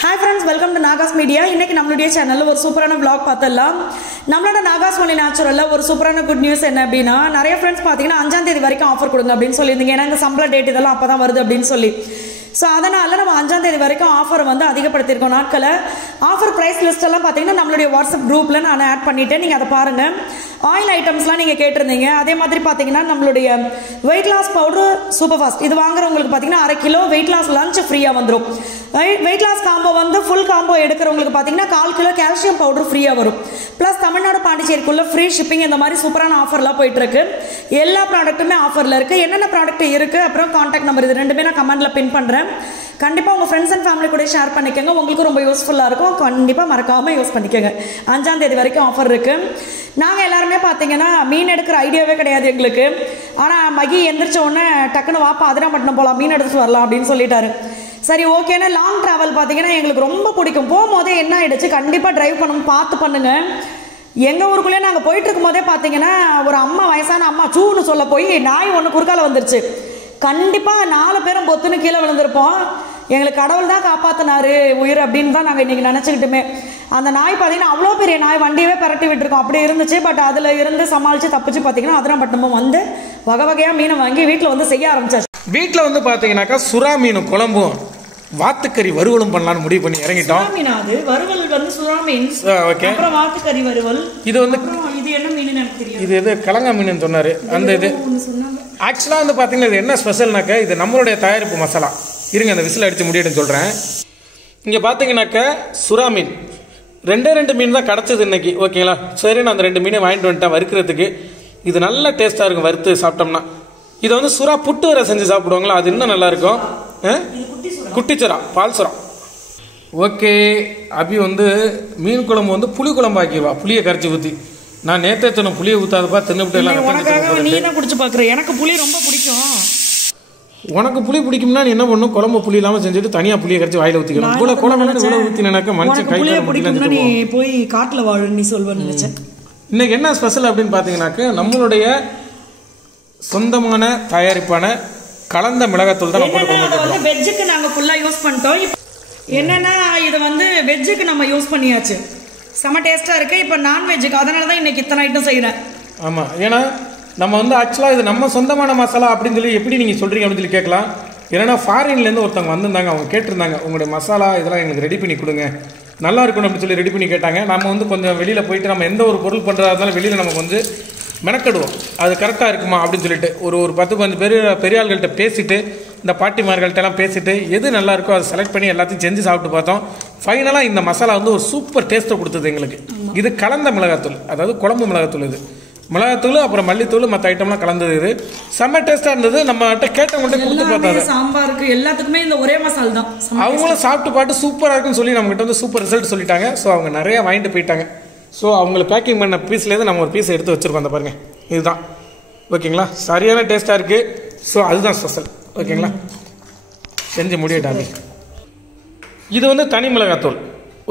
Hi friends, welcome to Nagas Media. இன்னைக்கு நம்மளுடைய சேனல்ல ஒரு சூப்பரான vlog பார்த்தலாம். நம்மளோட Nagas Only Naturalல ஒரு சூப்பரான குட் நியூஸ் என்ன அப்படினா நிறைய फ्रेंड्स பாத்தீங்கன்னா 5ஆம் தேதி வரைக்கும் ஆஃபர் கொடுங்க அப்படினு சொல்லிருந்தீங்க. ஏன்னா இந்த சம்பள டேட் இதெல்லாம் அப்பதான் வருது அப்படினு சொல்லி. சோ அதனால நம்ம 5ஆம் தேதி வரைக்கும் ஆஃபர் வந்து அதிகப்படுத்திருக்கோம் நாட்கள. ஆஃபர் பிரைஸ் லிஸ்ட் எல்லாம் பாத்தீங்கன்னா நம்மளுடைய வாட்ஸ்அப் குரூப்ல நான் ஆட் பண்ணிட்டேன். நீங்க அத பாருங்க. ஆயில் ஐட்டம்ஸ்லாம் நீங்க கேட்டிருந்தீங்க. அதே மாதிரி பாத்தீங்கன்னா நம்மளுடைய weight loss powder super fast இது வாங்குறவங்களுக்கு பாத்தீங்கன்னா 1/2 கிலோ weight loss lunch ஃப்ரீயா வந்துரும். weight loss combo வந்து full combo எடுக்கிறவங்களுக்கு பாத்தீங்கன்னா 1/4 கிலோ கால்சியம் பவுடர் ஃப்ரீயா வரும். பிளஸ் தமிழ்நாடு பாண்டிச்சேரிக்குள்ள ஃப்ரீ ஷிப்பிங் இந்த மாதிரி சூப்பரான ஆஃபர்லாம் போயிட்டு இருக்கு. எல்லா ப்ராடக்ட்டுமே ஆஃபர்ல இருக்கு. என்னென்ன ப்ராடக்ட் இருக்கு அப்புறம் கான்டாக்ட் நம்பர் இது ரெண்டுமே நான் கமெண்ட்ல பின் பண்றேன். கண்டிப்பா உங்க ஃப்ரெண்ட்ஸ் அண்ட் ஃபேமிலி கூட ஷேர் பண்ணிக்கங்க. உங்களுக்கு ரொம்ப யூஸ்ஃபுல்லா இருக்கும். கண்டிப்பா மறக்காம யூஸ் பண்ணிக்கங்க. 5ஆம் தேதி வரைக்கும் ஆஃபர் இருக்கு. நாங்க எல்லாருமே பாத்தீங்கன்னா மீன் எடுக்கிற ஐடியாவே கிடையாது எங்களுக்கு. ஆனா மகி எந்திரிச்ச உடனே டக்குன்னு வாப்பா அதிராம்பட்டினம் போலாம் மீன் எடுத்துட்டு வரலாம் அப்படின்னு சொல்லிட்டாரு. சரி ஓகேன்னா லாங் டிராவல் பாத்தீங்கன்னா எங்களுக்கு ரொம்ப பிடிக்கும். போகும்போதே என்ன ஆயிடுச்சு கண்டிப்பா டிரைவ் பண்ணணும் பார்த்து பண்ணுங்க. எங்க ஊருக்குள்ளே நாங்க போயிட்டு இருக்கும் போதே பாத்தீங்கன்னா ஒரு அம்மா வயசான அம்மா சூன்னு சொல்ல போய் நாய் ஒண்ணு குறுக்கால வந்துருச்சு. கண்டிப்பா 4 பேரும் பொத்துன்னு கீழே விழுந்திருப்போம். எங்களுக்கு கடவுள் தான் காப்பாத்தினாரு உயிர் அப்படின்னு தான் நாங்க இன்னைக்கு நினைச்சுக்கிட்டுமே. அந்த நாய் பாத்தீங்கன்னா அவ்வளோ பெரிய நாய் வண்டியவே பரட்டி விட்டுருக்கோம் அப்படி இருந்துச்சு. பட் அதுல இருந்து சமாளிச்சு தப்பிச்சு பாத்தீங்கன்னா அதிராம்பட்டினமும் வந்து வகை வகையா மீனை வாங்கி வீட்டுல வந்து செய்ய ஆரம்பிச்சாச்சு. வீட்டுல வந்து பாத்தீங்கன்னாக்கா சுறா மீன் குழம்பும் வாத்துக்கறி வறுவலும் பண்ணலாம்னு முடிவு பண்ணி இறங்கிட்டோம். வறுவல் வந்து சுறா மீன், அப்புறம் வாத்துக்கறி வறுவல். இது வந்து இது என்ன மீன் எனக்கு தெரியும். இது எது கலங்கா மீன் சொன்னாரு. அந்த இது ஆக்சுவலா வந்து பாத்தீங்கன்னா இது என்ன ஸ்பெஷல்னாக்கா இது நம்மளுடைய தயாரிப்பு மசாலா. இருங்க அந்த விசில் அடிச்சு முடியட்டுன்னு சொல்றேன். இங்க பாத்தீங்கன்னாக்கா சுறா மீன் 2 மீன் தான் கிடைச்சது இன்னைக்கு. ஓகேங்களா, சரி நான் அந்த 2 மீனை வாங்கிட்டு வந்துட்டேன் வறுக்கிறதுக்கு. இது நல்ல டேஸ்டா இருக்கும் வறுத்து சாப்பிட்டோம்னா. இதை வந்து சுறா புட்டு வரை செஞ்சு சாப்பிடுவாங்களா, அது இன்னும் நல்லா இருக்கும். குட்டிச்சுறா பால் சுறா. ஓகே, அபி வந்து மீன் குழம்பு வந்து புளி குழம்பு ஆக்கிடுவா, புளியை கரைச்சி ஊற்றி. நான் நேற்றே சொன்னேன் புளியை ஊற்றாதப்பா தின்னுபிட்டு எல்லாம். நீ தான் குடிச்சு பார்க்குற. எனக்கு புளி ரொம்ப பிடிக்கும். உனக்கு புளி பிடிக்கும்னா நீ என்ன பண்ணும், குழம்பு புளி இல்லாமல் செஞ்சுட்டு தனியாக புளியை கரைச்சி வாயில ஊற்றிக்கணும். இவ்வளோ குழம்பு இவ்வளோ ஊற்றினாக்கா மனுஷன் கை பிடிக்கும். நீ போய் காட்டில் வாழ நீ சொல்வேன்னு நினைச்சேன். இன்னைக்கு என்ன ஸ்பெஷல் அப்படின்னு பார்த்தீங்கன்னாக்க நம்மளுடைய சொந்தமான தயாரிப்பான கலந்த மிளகாத்தூள் தான் நம்ம வெஜ்ஜுக்கு நாங்கள் ஃபுல்லாக யூஸ் பண்ணிட்டோம். என்னன்னா இது வந்து வெஜ்ஜுக்கு நம்ம யூஸ் பண்ணியாச்சு. செம டேஸ்ட்டாக இருக்குது. இப்போ நான்வெஜ்ஜுக்கு அதனால தான் இன்னைக்கு இத்தனை ஐட்டம் செய்கிறேன். ஆமாம், ஏன்னா நம்ம வந்து ஆக்சுவலாக இது நம்ம சொந்தமான மசாலா அப்படின்னு சொல்லி எப்படி நீங்கள் சொல்கிறீங்க அப்படின்னு சொல்லி கேட்கலாம். ஏன்னா ஃபாரின்லேருந்து ஒருத்தவங்க வந்திருந்தாங்க. அவங்க கேட்டிருந்தாங்க உங்களுடைய மசாலா இதெல்லாம் எங்களுக்கு ரெடி பண்ணி கொடுங்க, நல்லா இருக்கணும் அப்படின்னு சொல்லி ரெடி பண்ணி கேட்டாங்க. நம்ம வந்து கொஞ்சம் வெளியில் போயிட்டு நம்ம எந்த ஒரு பொருள் பண்ணுறதா இருந்தாலும் வெளியில் நமக்கு வந்து மெனக்கெடுவோம் அது கரெக்டாக இருக்குமா அப்படின்னு சொல்லிட்டு ஒரு 10-15 பேர் பெரிய ஆள்கள்கிட்ட பேசிட்டு இந்த பாட்டிமார்கள்ட்டெல்லாம் பேசிட்டு எது நல்லா இருக்கோ அதை செலக்ட் பண்ணி எல்லாத்தையும் செஞ்சு சாப்பிட்டு பார்த்தோம். ஃபைனலாக இந்த மசாலா வந்து ஒரு சூப்பர் டேஸ்ட்டை கொடுத்தது எங்களுக்கு. இது கலந்த மிளகாத்தூள், அதாவது குழம்பு மிளகாத்தூள். இது மிளகாத்தூள் அப்புறம் மல்லித்தூள் மற்ற ஐட்டம்லாம் கலந்தது. இது செம்ம டேஸ்ட்டாக இருந்தது. நம்மகிட்ட கேட்டவங்கள்ட்ட கொடுத்து பார்த்தாங்க. சாம்பாருக்கு எல்லாத்துக்குமே இந்த ஒரே மசாலா தான். அவங்களும் சாப்பிட்டு பார்த்து சூப்பராக இருக்குன்னு சொல்லி நம்மகிட்ட வந்து சூப்பர் ரிசல்ட் சொல்லிட்டாங்க. ஸோ அவங்க நிறையா வாங்கிட்டு போயிட்டாங்க. ஸோ அவங்கள பேக்கிங் பண்ண பீஸ்லேருந்து நம்ம ஒரு பீஸ் எடுத்து வச்சுருக்கோம். அந்த பாருங்கள் இதுதான். ஓகேங்களா, சரியான டேஸ்ட்டாக இருக்குது. ஸோ அதுதான் ஸ்பெஷல். ஓகேங்களா, செஞ்சு முடியட்டாங்க. இது வந்து தனி மிளகாத்தூள்.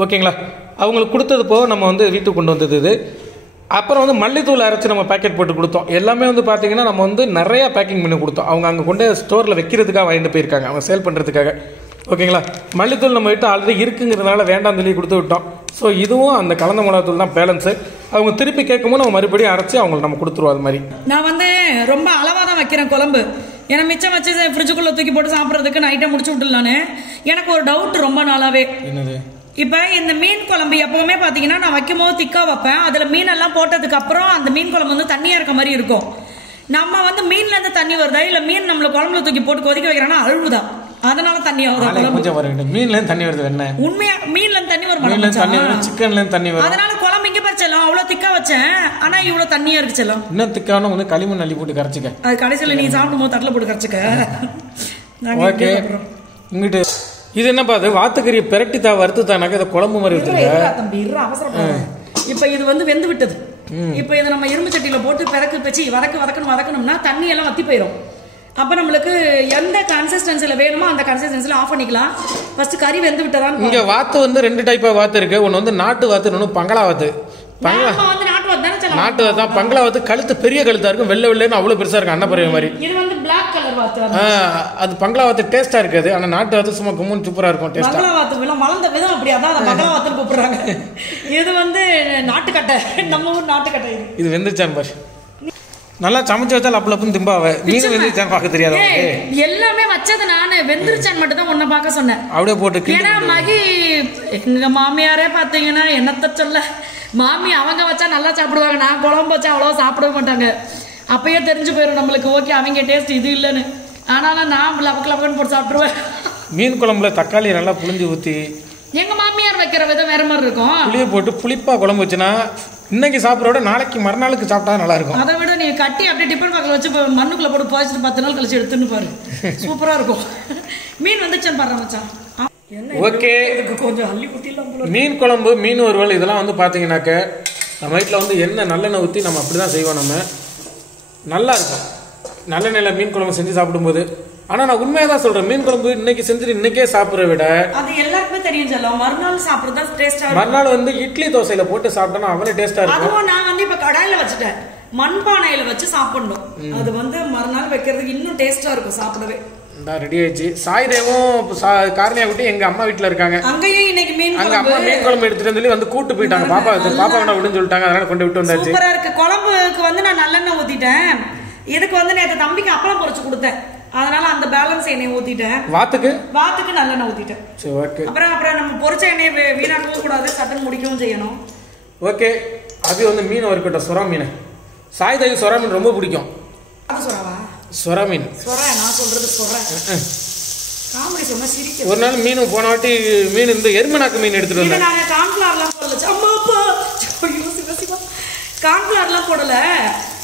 ஓகேங்களா, அவங்களுக்கு கொடுத்தது போக நம்ம வந்து வீட்டுக்கு கொண்டு வந்தது இது. அப்புறம் வந்து மல்லித்தூள் அரைச்சி நம்ம பேக்கெட் போட்டு கொடுத்தோம். எல்லாமே வந்து பார்த்தீங்கன்னா நம்ம வந்து நிறையா பேக்கிங் பண்ணி கொடுத்தோம். அவங்க அங்கே கொண்டு ஸ்டோரில் வைக்கிறதுக்காக வாங்கிட்டு போயிருக்காங்க, அவங்க சேல் பண்ணுறதுக்காக. ஓகேங்களா, மல்லித்தூள் நம்ம கிட்ட ஆல்ரெடி இருக்குங்கிறதுனால வேண்டாம் சொல்லி கொடுத்து விட்டோம். ஸோ இதுவும் அந்த கலந்த மிளகாத்தூள் தான் பேலன்ஸு. அவங்க திருப்பி கேட்கும்போது நம்ம மறுபடியும் அரைச்சி அவங்களுக்கு நம்ம கொடுத்துருவோம். அது மாதிரி நான் வந்து ரொம்ப அளவாக தான் வைக்கிறேன் குழம்பு. ஏன்னா மிச்சம் வச்சு ஃப்ரிட்ஜுக்குள்ளே தூக்கி போட்டு சாப்பிட்றதுக்கு நைட்டை முடிச்சு விட்டுலான்னு எனக்கு ஒரு டவுட் ரொம்ப நாளாவே. என்னது, இப்போ இந்த மீன் குழம்பு எப்பவுமே பார்த்தீங்கன்னா நான் வைக்கும் போது திக்காக வைப்பேன். அதில் மீனெல்லாம் போட்டதுக்கு அப்புறம் அந்த மீன் குழம்பு வந்து தண்ணியாக இருக்க மாதிரி இருக்கும். நம்ம வந்து மீன்ல இருந்து தண்ணி வருதா இல்லை மீன் நம்மள குழம்புல தூக்கி போட்டு கொதிக்க வைக்கிறோன்னா அழுவுதா, அதனால தண்ணி வரும். மீன்ல இருந்து தண்ணி வருது. என்ன உண்மையா மீன்ல இருந்து தண்ணி வரும், சிக்கன்ல இருந்து தண்ணி வரும். அதனால குழம்பு இங்க பறிச்சலாம் அவ்வளவு திக்கா வச்சேன். ஆனா இவ்வளவு தண்ணியா இருக்கு செல்லம். இன்னும் திக்கான வந்து களிமண் அள்ளி போட்டு கரைச்சிக்க. அது கடைசியில நீ சாப்பிடும் போது தட்டில் போட்டு கரைச்சிக்க. ஓகே, இங்கிட்டு இது என்னப்பா, அது வாத்துக்கறி பெரட்டி தான் வறுத்து தானாக்க இதை குழம்பு மாதிரி வச்சுருக்க. அவசரம். இப்ப இது வந்து வெந்து விட்டது. இப்ப இதை நம்ம இரும்பு சட்டியில போட்டு பிறகு வச்சு வதக்கணும்னா தண்ணி எல்லாம் வத்தி போயிடும். அப்ப நம்மளுக்கு எந்த கன்சிஸ்டன்சில வேணுமோ அந்த கன்சிஸ்டன்சில ஆஃப் பண்ணிக்கலாம். ஃபர்ஸ்ட் கறி வெந்து விட்டதான். இங்க வாத்து வந்து 2 டைப்பா வாத்து இருக்கு. ஒன்னு வந்து நாட்டு வாத்து, இன்னொன்னு பங்களா வாத்து. பங்களா வந்து நாட்டு வாத்து தானே. நாட்டு தான் பங்களாவத்து கழுத்து பெரிய கழுத்தா இருக்கும், வெள்ளை வெள்ளைன்னு அவ்வளவு பெருசா இருக்கும் அன்னப்பறவை மாதிரி. இது வந்து Black கலர் வாத்து. அது பங்களாவத்து டேஸ்டா இருக்காது, ஆனா நாட்டு வாத்து சும்மா கும்முன்னு சூப்பரா இருக்கும் டேஸ்டா. பங்களாவத்து வளர்ந்த விதம் அப்படி, அதான் அதை பங்களாவத்துன்னு கூப்பிடுறாங்க. இது வந்து நாட்டுக்கட்டை, நம்ம ஊர் நாட்டுக்கட்டை. இது வெந்துருச்சான் பாரு, நல்லா சமைச்சு வச்சா லப்பு லப்புன்னு திம்பாவ. மீன் வெந்துருச்சான்னு பார்க்க தெரியாது. எல்லாமே வச்சது நானு, வெந்துருச்சான்னு மட்டும் தான் உன்னை பார்க்க சொன்னேன். அப்படியே போட்டு. ஏன்னா மகி எங்க மாமியாரே பாத்தீங்கன்னா என்னத்த சொல்ல, மாமி அவங்க வச்சா நல்லா சாப்பிடுவாங்க, நான் குழம்பு வச்சா அவ்வளவா சாப்பிட மாட்டாங்க. அப்பயே தெரிஞ்சு போயிடும் நம்மளுக்கு, ஓகே அவங்க டேஸ்ட் இது இல்லைன்னு. ஆனாலும் நான் லபக்கு லபக்குன்னு போட்டு சாப்பிடுவேன். மீன் குழம்புல தக்காளி நல்லா புளிஞ்சு ஊற்றி, எங்க மாமியார் வைக்கிற விதம் வேற மாதிரி இருக்கும். புளியை போட்டு புளிப்பா குழம்பு வச்சுன்னா இன்னைக்கு சாப்பிட்றோட நாளைக்கு மறுநாளுக்கு சாப்பிட்டா நல்லா இருக்கும். அதை விட நீ கட்டி அப்படியே டிஃபன் பாக்ல வச்சு மண்ணுக்குள்ள போட்டு போயிட்டு 10 நாள் கழிச்சு எடுத்துன்னு பாரு, சூப்பரா இருக்கும். மீன் வந்துச்சான்னு பாரு மச்சான். ஓகே, கொஞ்சம் அள்ளி குட்டிலாம். மீன் குழம்பு, மீன் வறுவல் இதெல்லாம் வந்து பார்த்தீங்கன்னாக்க நம்ம வீட்டில் வந்து எண்ணெய் நல்லெண்ணெய் ஊற்றி நம்ம அப்படி தான் செய்வோம். நம்ம நல்லா இருக்கும் நல்லெண்ணெயில் மீன் குழம்பு செஞ்சு சாப்பிடும்போது. ஆனால் நான் உண்மையாக தான் சொல்கிறேன், மீன் குழம்பு இன்னைக்கு செஞ்சுட்டு இன்னைக்கே சாப்பிட்ற விட அது எல்லாருக்குமே தெரியும் சொல்லுவோம், மறுநாள் சாப்பிட்றது தான் டேஸ்டா. மறுநாள் வந்து இட்லி தோசையில் போட்டு சாப்பிட்டோம்னா அவ்வளோ டேஸ்ட்டாக இருக்கும். அதுவும் நான் வந்து இப்போ கடாயில் வச்சுட்டேன், மண்பானையில வச்சு சாப்பிடணும். அது வந்து மறுநாள் வைக்கிறதுக்கு இன்னும் டேஸ்டா இருக்கும் சாப்பிடவே. ரெடி ஆயிடுச்சு. சாய்தேவும் காரணியா விட்டு எங்க அம்மா வீட்டுல இருக்காங்க, அங்கேயும் இன்னைக்கு மீன் அங்க அம்மா மீன் குழம்பு எடுத்துட்டு சொல்லி வந்து கூட்டு போயிட்டாங்க. பாப்பா வேணா விடுன்னு சொல்லிட்டாங்க, அதனால கொண்டு விட்டு வந்தாச்சு. சூப்பரா இருக்கு. குழம்புக்கு வந்து நான் நல்லெண்ணெய் ஊத்திட்டேன். இதுக்கு வந்து நேற்று தம்பிக்கு அப்பளம் பொரிச்சு கொடுத்தேன், அதனால அந்த பேலன்ஸ் எண்ணெய் ஊத்திட்டேன். வாத்துக்கு நல்லெண்ணெய் ஊத்திட்டேன். சரி ஓகே. அப்புறம் நம்ம பொரிச்ச எண்ணெய் வீணாக்கவும் கூடாது, சட்டன் முடிக்கவும் செய்யணும். ஓகே. அது வந்து மீன் வறுக்கட்டும், சுறா மீன். சாய்தேவி சுறா மீன் ரொம்ப பிடிக்கும். அது சுறாவா? சுறா மீன். நான் சொல்றது சொல்றேன். காமெடி சொன்னா சிரிக்க. ஒரு நாள் மீன் போன வாட்டி மீன் இந்த எருமநாக்கு மீன் எடுத்துட்டு வந்தேன். நாங்க கான்ஃபிளவர்லாம் போடல. அம்மா அப்பா கான்ஃபிளவர்லாம் போடல,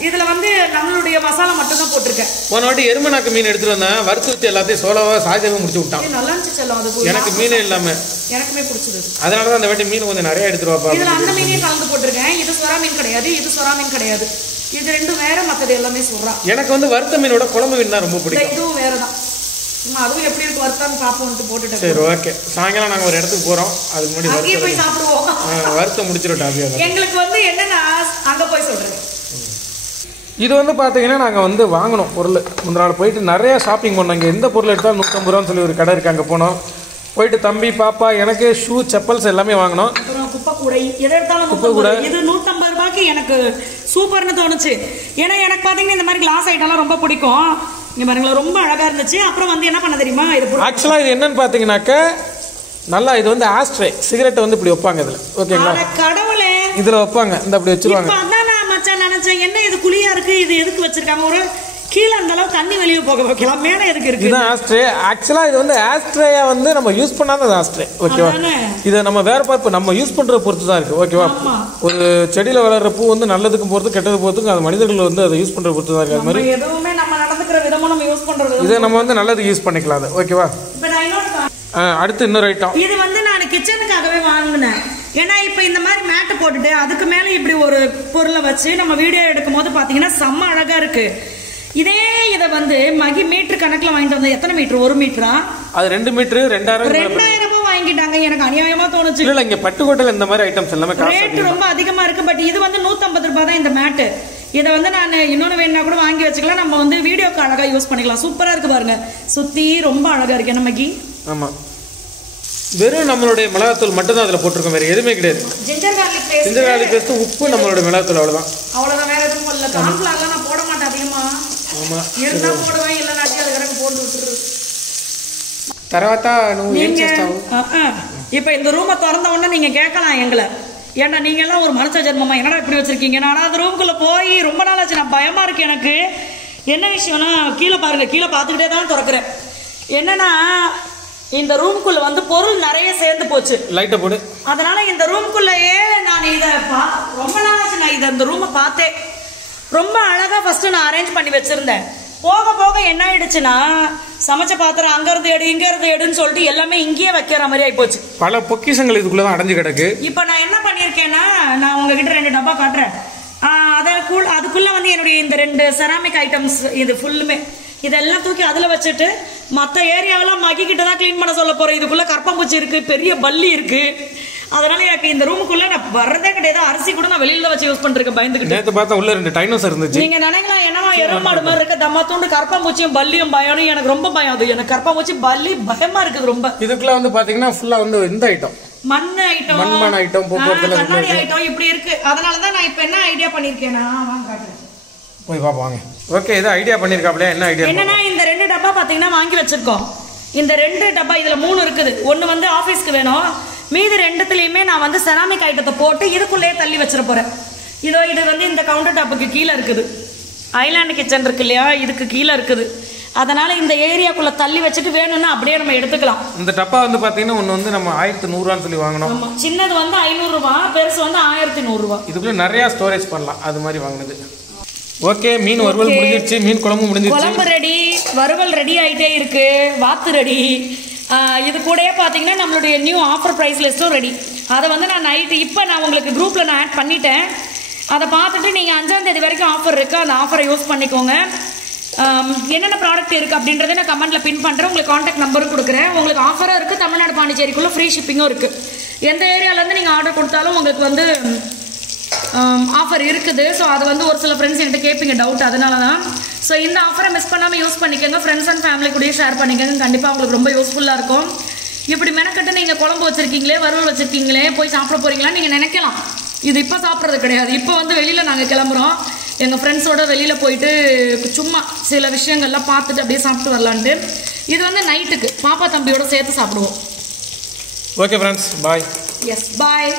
இதுல வந்து நம்மளுடைய மசாலா மட்டும் தான் போட்டிருக்கேன். போன வாட்டி எருமநாக்கு மீன் எடுத்துட்டு வந்தேன், வறுத்து ஊற்றி எல்லாத்தையும் சோளாவா சாய்தேவி முடிச்சு விட்டான். நல்லா இருந்துச்சு செல்லம். அது எனக்கு மீனே இல்லாம எனக்குமே பிடிச்சது, அதனாலதான் அந்த வாட்டி மீன் கொஞ்சம் நிறைய எடுத்துட்டு வாப்பா. இதுல அந்த மீனையும் கலந்து போட்டிருக்கேன். இது சுறா மீன் கிடையாது, இது சுறா மீன் கிடையாது. இது ரெண்டும் வேற, மற்றது எல்லாமே சுறா. எனக்கு வந்து வறுத்த மீனோட குழம்பு மீன் தான் ரொம்ப பிடிக்கும். இதுவும் வேறதான், அதுவும் எப்படி இருக்கு வறுத்தான்னு பாப்போம்னு போட்டுட்டேன். சரி ஓகே. சாயங்காலம் நாங்க ஒரு இடத்துக்கு போறோம், அதுக்கு முன்னாடி போய் சாப்பிடுவோம். வறுத்த முடிச்சிட்டோம். எங்களுக்கு வந்து என்னன்னா அங்க போய் சொல்றேன். இது வந்து பார்த்தீங்கன்னா நாங்கள் வந்து வாங்கணும் பொருள். முந்தின நாள் போயிட்டு நிறைய ஷாப்பிங் பண்ணோம். இங்கே எந்த பொருள் எடுத்தாலும் 150 ரூபான்னு சொல்லி ஒரு கடை இருக்குது, அங்கே போனோம். போயிட்டு தம்பி பாப்பா எனக்கு ஷூ செப்பல்ஸ் எல்லாமே வாங்கினோம். குப்பை கூடை எதை எடுத்தாலும் குப்பை கூடை. இது 150 ரூபாய்க்கு எனக்கு சூப்பர்னு தோணுச்சு. ஏன்னா எனக்கு பார்த்தீங்கன்னா இந்த மாதிரி கிளாஸ் ஐட்டம்லாம் ரொம்ப பிடிக்கும். இங்கே பாருங்களா, ரொம்ப அழகாக இருந்துச்சு. அப்புறம் வந்து என்ன பண்ண தெரியுமா, இது ஆக்சுவலாக இது என்னன்னு பார்த்தீங்கன்னாக்க நல்லா இது வந்து ஆஸ்ட்ரே சிகரெட்டை வந்து இப்படி வைப்பாங்க இதில். ஓகேங்களா, கடவுளே இதில் வைப்பாங்க, இந்த அப்படி வச்சிருவாங்க. அதான் நான் மச்சான் நினைச்சேன், என்ன இது குழியா இருக்கு, இது எதுக்கு வச்சிருக்காங்க? ஒரு கீழே அந்த அளவு தண்ணி வெளியே போக வைக்கலாம், மேலே எதுக்கு இருக்கு? இதுதான் ஆஸ்ட்ரே. ஆக்சுவலா இது வந்து ஆஸ்ட்ரேயா வந்து நம்ம யூஸ் பண்ணாத ஆஸ்ட்ரே. ஓகேவா, இதை நம்ம வேற பார்ப்பு நம்ம யூஸ் பண்ற பொறுத்து தான் இருக்கு. ஓகேவா, ஒரு செடியில வளர்ற பூ வந்து நல்லதுக்கும் போறது கெட்டது போறதுக்கும் அது மனிதர்கள் வந்து அதை யூஸ் பண்ற பொறுத்து தான் இருக்கு. அது மாதிரி எதுவுமே நம்ம நடந்துக்கிற விதமும் நம்ம யூஸ் பண்றது, இதை நம்ம வந்து நல்லது யூஸ் பண்ணிக்கலாம். அது ஓகேவா. அடுத்து இன்னொரு ஐட்டம், இது வந்து நான் கிச்சனுக்காகவே வாங்கினேன். ஏன்னா இப்ப இந்த மாதிரி மேட்டை போட்டுட்டு அதுக்கு மேல இப்படி ஒரு பொருளை வச்சு நம்ம வீடியோ எடுக்கும் போது பாத்தீங்கன்னா செம்ம அழகா இருக்கு. இதை வந்து மகி மீட்டர் கணக்குல வாங்கிட்டு வந்தா எத்தனை மீட்டர்? 1 மீட்டரா? அது 2 மீட்டர் 2000 வாங்கிட்டாங்க. எனக்கு அநியாயமா தோணுச்சு. இல்ல இங்க பட்டுக்கோட்டையில இந்த மாதிரி ஐட்டம்ஸ் எல்லாமே ரேட் ரொம்ப அதிகமா இருக்கு. பட் இது வந்து 150 ரூபாய் தான் இந்த மேட்டு. இதை வந்து நான் இன்னொன்னு வேணா கூட வாங்கி வச்சுக்கலாம், நம்ம வந்து வீடியோக்கு அழகா யூஸ் பண்ணிக்கலாம். சூப்பரா இருக்கு பாருங்க, சுத்தி ரொம்ப அழகா இருக்கு. என்ன மகி? ஆமா, வெறும் நம்மளுடைய மிளகாத்தூள் மட்டும் தான் அதில் போட்டிருக்கோம், வேற எதுவுமே கிடையாது. ஜிஞ்சர் கார்லிக் பேஸ்ட், உப்பு, நம்மளுடைய மிளகாத்தூள், அவ்வளவுதான். வேற எதுவும் இல்ல. கார்ன்ஃபிளவர்லாம் நான் போட மாட்டேன் அதிகமா. ஆமா, இருந்தா போடுவேன், இல்லைன்னா அது கணக்கு போட்டு விட்டுரு. తర్వాత నువ్వు ఏం చేస్తావు? இப்ப இந்த ரூமை திறந்த உடனே நீங்க கேட்கலாம் எங்களை, ஏன்னா நீங்க எல்லாம் ஒரு மனுஷ ஜென்மமா என்னடா இப்படி வச்சிருக்கீங்க? நான் அந்த ரூமுக்குள்ள போய் ரொம்ப நாள் ஆச்சு, நான் பயமா இருக்கு எனக்கு. என்ன விஷயம்னா கீழே பாருங்க, கீழே பார்த்துக்கிட்டே தான் திறக்கிறேன். என்னன்னா இந்த ரூம்குள்ள வந்து பொருள் நிறைய சேர்ந்து போச்சு. லைட்டை போடு. அதனால இந்த ரூம்குள்ளேயே நான் இதை ரொம்ப நாள் ஆச்சு நான் இந்த ரூமை பார்த்தேன். ரொம்ப அழகா ஃபர்ஸ்ட் நான் அரேஞ்ச் பண்ணி வச்சிருந்தேன். போக போக என்ன ஆயிடுச்சுன்னா சமைச்ச பாத்திரம் அங்க இருந்து எடு இங்க இருந்து எடுன்னு சொல்லிட்டு எல்லாமே இங்கேயே வைக்கிற மாதிரி ஆயி போச்சு. பல பொக்கிஷங்கள் இதுக்குள்ளதான் அடைஞ்சு கிடக்கு. இப்ப நான் என்ன பண்ணிருக்கேன்னா, நான் உங்ககிட்ட 2 டப்பா காட்டுறேன். அதுக்குள்ள வந்து என்னுடைய இந்த 2 செராமிக் ஐட்டம்ஸ் இது ஃபுல்லுமே இதெல்லாம் தூக்கி அதுல வச்சுட்டு மற்ற ஏரியாவெல்லாம் மகிக்கிட்ட தான் கிளீன் பண்ண சொல்ல போறேன். இதுக்குள்ள கற்பம்பூச்சி இருக்கு, பெரிய பல்லி இருக்கு, அதனால எனக்கு இந்த ரூமுக்குள்ள நான் வரதே கிடையாது. அரிசி கூட நான் வெளியில வச்சு யூஸ் பண்ணிருக்கேன் பயந்துக்கிட்டு. நேத்து பார்த்தா உள்ள 2 டைனோசர் இருந்துச்சு. நீங்க நினைக்கலாம் என்னவா எருமாடு மாதிரி இருக்க தம்மா தூண்டு கற்பாம்பூச்சியும் பல்லியும் பயம். எனக்கு ரொம்ப பயம். அது எனக்கு கற்பாம்பூச்சி பல்லி பயமா இருக்குது ரொம்ப. இதுக்குள்ள வந்து பாத்தீங்கன்னா ஃபுல்லா வந்து இந்த ஐட்டம் மண் ஐட்டம், மண் ஐட்டம், போக்குவரத்துல கண்ணாடி ஐட்டம் இப்படி இருக்கு. அதனாலதான் நான் இப்ப என்ன ஐடியா பண்ணிருக்கேன்னா வாங்க காட்டுறேன். போய் பாப்பாங்க. ஓகே, இது ஐடியா பண்ணிருக்காப்ல. என்ன ஐடியா? என்னன்னா இந்த 2 டப்பா பாத்தீங்கன்னா வாங்கி வச்சிருக்கோம். இந்த 2 டப்பா இதுல 3 இருக்குது. ஒன்னு வந்து ஆபீஸ்க்கு வேணும், மீதி 2த்துலயுமே நான் வந்து செராமிக் ஐட்டத்தை போட்டு இதுக்குள்ளேயே தள்ளி வச்சிட போறேன். இது வந்து இந்த கவுண்டர் டாப்புக்கு கீழே இருக்குது. ஐலாண்ட் கிச்சன் இருக்கு இல்லையா, இதுக்கு கீழே இருக்குது. அதனால இந்த ஏரியாக்குள்ள தள்ளி வச்சுட்டு வேணும்னா அப்படியே நம்ம எடுத்துக்கலாம். இந்த டப்பா வந்து பாத்தீங்கன்னா ஒன்னு வந்து நம்ம 1100 சொல்லி வாங்கணும். ஆமா, சின்னது வந்து 500 ரூபாய், பெருசு வந்து 1100 ரூபாய். இதுக்குள்ள நிறைய ஸ்டோரேஜ் பண்ணலாம், அது மாதிரி வாங்குனது. ஓகே, மீன் வறுவல் முடிஞ்சிருச்சு, மீன் குழம்பு முடிஞ்சிருச்சு. குழம்பு ரெடி, வறுவல் ரெடி ஆயிட்டே இருக்கு, வாத்து ரெடி. இது கூடயே பார்த்தீங்கன்னா நம்மளுடைய நியூ ஆஃபர் ப்ரைஸ் லிஸ்ட்டும் ரெடி. அதை வந்து நான் நைட்டு இப்போ நான் உங்களுக்கு குரூப்பில் நான் ஆட் பண்ணிட்டேன். அதை பார்த்துட்டு நீங்கள் 5ஆம் தேதி வரைக்கும் ஆஃபர் இருக்குது, அந்த ஆஃபரை யூஸ் பண்ணிக்கோங்க. என்னென்ன ப்ராடக்ட் இருக்குது அப்படின்றத நான் கமெண்ட்டில் பின் பண்ணுறேன். உங்களுக்கு காண்டாக்ட் நம்பரும் கொடுக்குறேன். உங்களுக்கு ஆஃபரும் இருக்குது, தமிழ்நாடு பாண்டிச்சேரிக்குள்ளே ஃப்ரீ ஷிப்பிங்கும் இருக்குது. எந்த ஏரியாவிலேருந்து நீங்கள் ஆர்டர் கொடுத்தாலும் உங்களுக்கு வந்து ஆஃபர் இருக்குது. ஸோ அது வந்து ஒரு சில ஃப்ரெண்ட்ஸ் என்கிட்ட கேட்பீங்க டவுட், அதனால தான். ஸோ இந்த ஆஃபரை மிஸ் பண்ணாமல் யூஸ் பண்ணிக்கோங்க. ஃப்ரெண்ட்ஸ் அண்ட் ஃபேமிலி கூடயே ஷேர் பண்ணிக்கோங்க. கண்டிப்பாக உங்களுக்கு ரொம்ப யூஸ்ஃபுல்லாக இருக்கும். இப்படி மெனக்கட்டு நீங்கள் குழம்பு வச்சுருக்கீங்களே, வறுவல் வச்சுருக்கீங்களே, போய் சாப்பிட போகிறீங்களா நீங்கள் நினைக்கலாம். இது இப்போ சாப்பிட்றது கிடையாது. இப்போ வந்து வெளியில் நாங்கள் கிளம்புறோம், எங்கள் ஃப்ரெண்ட்ஸோட வெளியில் போயிட்டு சும்மா சில விஷயங்கள்லாம் பார்த்துட்டு அப்படியே சாப்பிட்டு வரலான்ட்டு. இது வந்து நைட்டுக்கு பாப்பா தம்பியோட சேர்த்து சாப்பிடுவோம். ஓகே ஃப்ரெண்ட்ஸ், பாய். எஸ், பாய்.